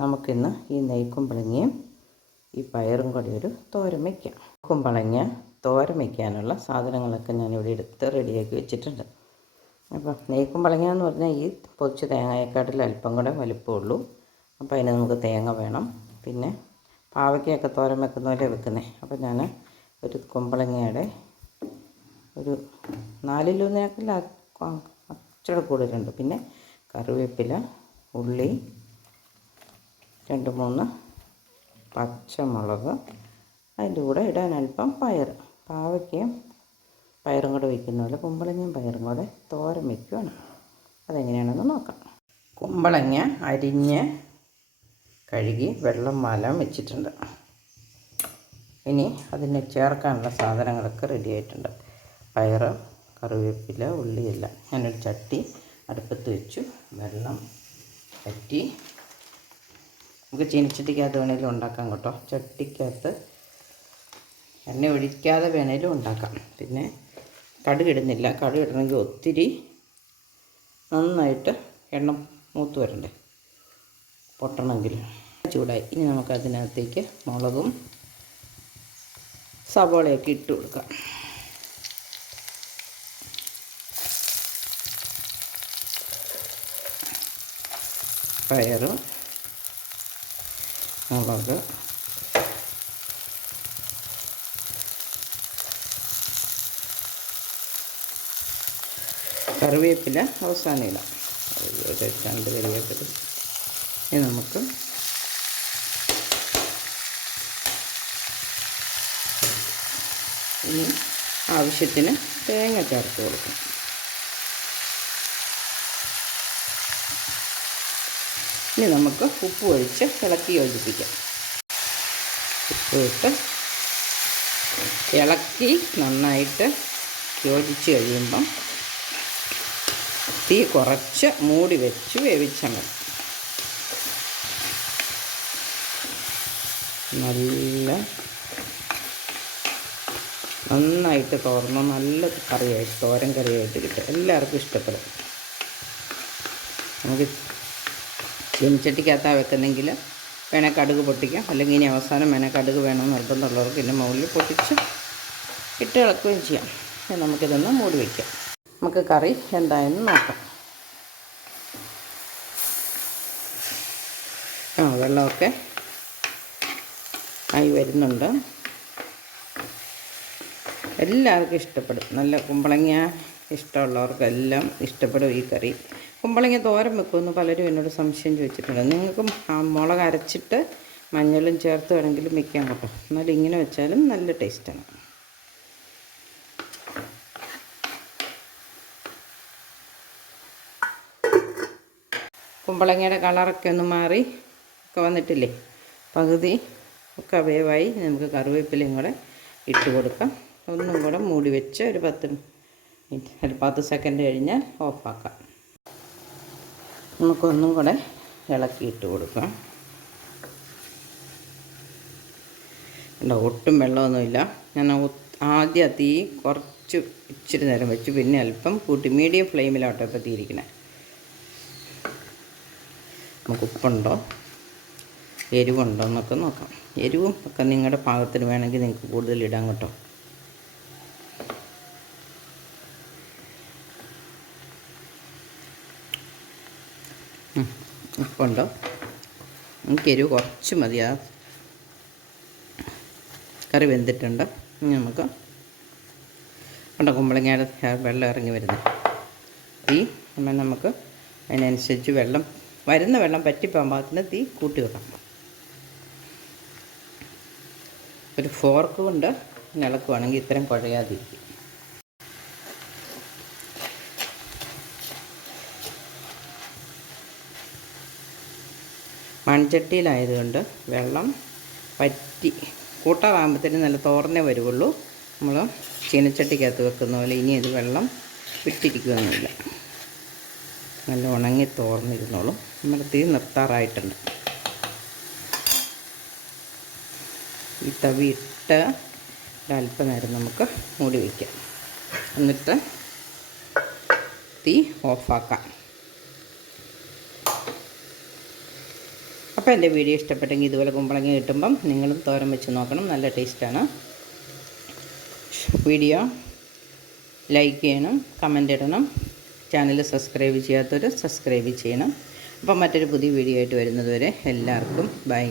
നമുക്കിന്ന് ഈ നെയ്ക്കുമ്പളങ്ങയും ഈ പയറും കൂടി ഒരു തോരൻ വയ്ക്കാം കുമ്പളങ്ങ തോരൻ വയ്ക്കാനുള്ള സാധനങ്ങളൊക്കെ ഞാനിവിടെ എടുത്ത് റെഡിയാക്കി വെച്ചിട്ടുണ്ട്. അപ്പോൾ നെയ്ക്കുമ്പളങ്ങ എന്ന് പറഞ്ഞാൽ ഈ പൊതിച്ച് തേങ്ങയെക്കാട്ടിൽ അല്പം കൂടെ വലിപ്പമുള്ളൂ അപ്പോൾ അതിന് നമുക്ക് തേങ്ങ വേണം. പിന്നെ പാവയ്ക്കൊക്കെ തോരൻ വെക്കുന്ന. പോലെ വെക്കുന്നത് അപ്പോൾ ഞാൻ ഒരു കുമ്പളങ്ങയുടെ ഒരു നാലിലൊന്നിനേക്കാൾ അച്ചട കൂടുതലുണ്ട് പിന്നെ കറിവേപ്പില ഉള്ളി രണ്ട് മൂന്ന് പച്ചമുളക്. അതിന്റെ കൂടെ ഇടാൻ അല്പം പയർ പാവയ്ക്കയും പയറും കൂടെ വയ്ക്കുന്ന പോലെ കുമ്പളങ്ങയും പയറും കൂടെ തോരൻ വയ്ക്കുകയാണ് അതെങ്ങനെയാണെന്ന് നോക്കാം. കുമ്പളങ്ങ അരിഞ്ഞ് കഴുകി വെള്ളം മാലാൻ വെച്ചിട്ടുണ്ട്. ഇനി അതിന് ചേർക്കാനുള്ള സാധനങ്ങളൊക്കെ റെഡി ആയിട്ടുണ്ട്. പയർ കറിവേപ്പില ഉള്ളിയെല്ലാം. ഞാനൊരു ചട്ടി അടുപ്പത്ത് വെച്ചു. വെള്ളം വറ്റി നമുക്ക് ചീനിച്ചട്ടിക്കകത്ത് വേണേലും ഉണ്ടാക്കാം കേട്ടോ. ചട്ടിക്കകത്ത് എണ്ണ ഒഴിക്കാതെ വേണേലും ഉണ്ടാക്കാം. പിന്നെ കടുകിടുന്നില്ല. ഇടുന്നില്ല കടു ഇടണമെങ്കിൽ ഒത്തിരി നന്നായിട്ട് എണ്ണ മൂത്ത് വരണ്ടേ. പൊട്ടണമെങ്കിൽ. ചൂടായി. ഇനി നമുക്ക് അതിനകത്തേക്ക് മുളകും സവോളയൊക്കെ ഇട്ട് കൊടുക്കാം. പയറ് മുളക് കറിവേപ്പില അവസാനം ഇടാം. ഒരു രണ്ട് കറിവേപ്പില ഇനി നമുക്ക് ഇനി ആവശ്യത്തിന് തേങ്ങ ചേർത്ത് കൊടുക്കും. ഇനി നമുക്ക് ഉപ്പ് ഒഴിച്ച് ഇളക്കി യോജിപ്പിക്കാം. ഉപ്പ് ഇട്ട് ഇളക്കി നന്നായിട്ട് യോജിച്ച് കഴിയുമ്പം തീ കുറച്ച് മൂടി വെച്ച് വേവിച്ചാൽ മതി നല്ല നന്നായിട്ട് തോർന്ന് നല്ല കറിയായിട്ട് തോരൻ കറിയായിട്ട് കിട്ടും. എല്ലാവർക്കും ഇഷ്ടപ്പെടും. നമുക്ക് ചീനിച്ചട്ടിക്കകത്താണ് വെക്കുന്നെങ്കിൽ വേണേൽ കടുക് പൊട്ടിക്കാം. അല്ലെങ്കിൽ ഇനി അവസാനം വേണേൽ കടുക് വേണമെന്ന് നിർബന്ധമുള്ളവർക്ക് ഇതിന്റെ മുകളിൽ പൊട്ടിച്ച് ഇട്ട് ഇളക്കുകയും ചെയ്യാം. നമുക്കിതൊന്ന് മൂടി വയ്ക്കാം. നമുക്ക് കറി എന്തായെന്ന് നോക്കാം. ആ വെള്ളമൊക്കെ ആയി വരുന്നുണ്ട്. എല്ലാവർക്കും ഇഷ്ടപ്പെടും. നല്ല കുമ്പളങ്ങ ഇഷ്ടമുള്ളവർക്കെല്ലാം ഇഷ്ടപ്പെടും ഈ കറി. കുമ്പളങ്ങ തോരൻ വെക്കുമെന്ന് പലരും എന്നോട് സംശയം ചോദിച്ചിട്ടുണ്ട്. നിങ്ങൾക്ക് മുളക് അരച്ചിട്ട് മഞ്ഞളും ചേർത്ത് വേണമെങ്കിലും വെക്കാൻ കേട്ടോ. എന്നാലും ഇങ്ങനെ വെച്ചാലും നല്ല ടേസ്റ്റാണ്. കുമ്പളങ്ങയുടെ കളറൊക്കെ ഒന്ന് മാറി ഒക്കെ വന്നിട്ടില്ലേ? പകുതി ഒക്കെ വേവായി. നമുക്ക് കറിവേപ്പിലയും കൂടെ ഇട്ട് കൊടുക്കാം. ഒന്നും കൂടെ മൂടി വെച്ച് ഒരു പത്ത് മിനിറ്റ് ഒരു പത്ത് സെക്കൻഡ് കഴിഞ്ഞാൽ ഓഫാക്കാം. നമുക്കൊന്നും കൂടെ ഇളക്കി ഇട്ട് കൊടുക്കാം. അല്ല ഒട്ടും വെള്ളമൊന്നുമില്ല. ഞാൻ ആദ്യം തീ കുറച്ച് ഇച്ചിരി നേരം വെച്ചു. പിന്നെ അല്പം കൂട്ടി മീഡിയം ഫ്ലെയിമിലോട്ടോ ഇപ്പോൾ തീരിക്കണേ. നമുക്ക് ഉപ്പുണ്ടോ? എരിവുണ്ടോ എന്നൊക്കെ നോക്കാം. എരിവും ഒക്കെ നിങ്ങളുടെ പാകത്തിന് വേണമെങ്കിൽ നിങ്ങൾക്ക് കൂടുതൽ ഇടാൻ കേട്ടോ. ഉപ്പുണ്ടോ? നമുക്ക് എരിവ് കുറച്ച് മതി. ആ കറി വെന്തിട്ടുണ്ട്. ഇനി നമുക്ക് ഉണ്ട കുമ്പളങ്ങയുടെ വെള്ളം ഇറങ്ങി വരുന്നത്. തീ നമുക്ക് അതിനനുസരിച്ച് വെള്ളം വരുന്ന വെള്ളം പറ്റിപ്പോകാൻ തീ കൂട്ടി വെക്കാം. ഒരു ഫോർക്ക് കൊണ്ട് ഇളക്കുവാണെങ്കിൽ ഇത്രയും കുഴയാതിരിക്കും. മൺചട്ടിയിലായതുകൊണ്ട് വെള്ളം പറ്റി കൂട്ടാറാകുമ്പോഴത്തേനും നല്ല തോർന്നേ വരുള്ളൂ നമ്മൾ ചീനച്ചട്ടിക്കകത്ത് വെക്കുന്ന പോലെ ഇനി ഇത് വെള്ളം വിട്ടിരിക്കുകയൊന്നുമില്ല നല്ല ഉണങ്ങി തോർന്നിരുന്നോളും. നമ്മൾ തീ നിർത്താറായിട്ടുണ്ട്. ഈ തവി ഇട്ട് ഒരല്പനേരം നമുക്ക് മൂടി വയ്ക്കാം. എന്നിട്ട് തീ ഓഫാക്കാം. അപ്പോൾ എന്റെ വീഡിയോ ഇഷ്ടപ്പെട്ടെങ്കിൽ ഇതുപോലെ കുമ്പളങ്ങ കിട്ടുമ്പം നിങ്ങളും തോരൻ വെച്ച് നോക്കണം. നല്ല ടേസ്റ്റാണ്. വീഡിയോ ലൈക്ക് ചെയ്യണം കമന്റ് ഇടണം. ചാനൽ സബ്സ്ക്രൈബ് ചെയ്യാത്തവർ സബ്സ്ക്രൈബ് ചെയ്യണം. അപ്പം മറ്റൊരു പുതിയ വീഡിയോ ആയിട്ട് വരുന്നതുവരെ എല്ലാവർക്കും ബൈ.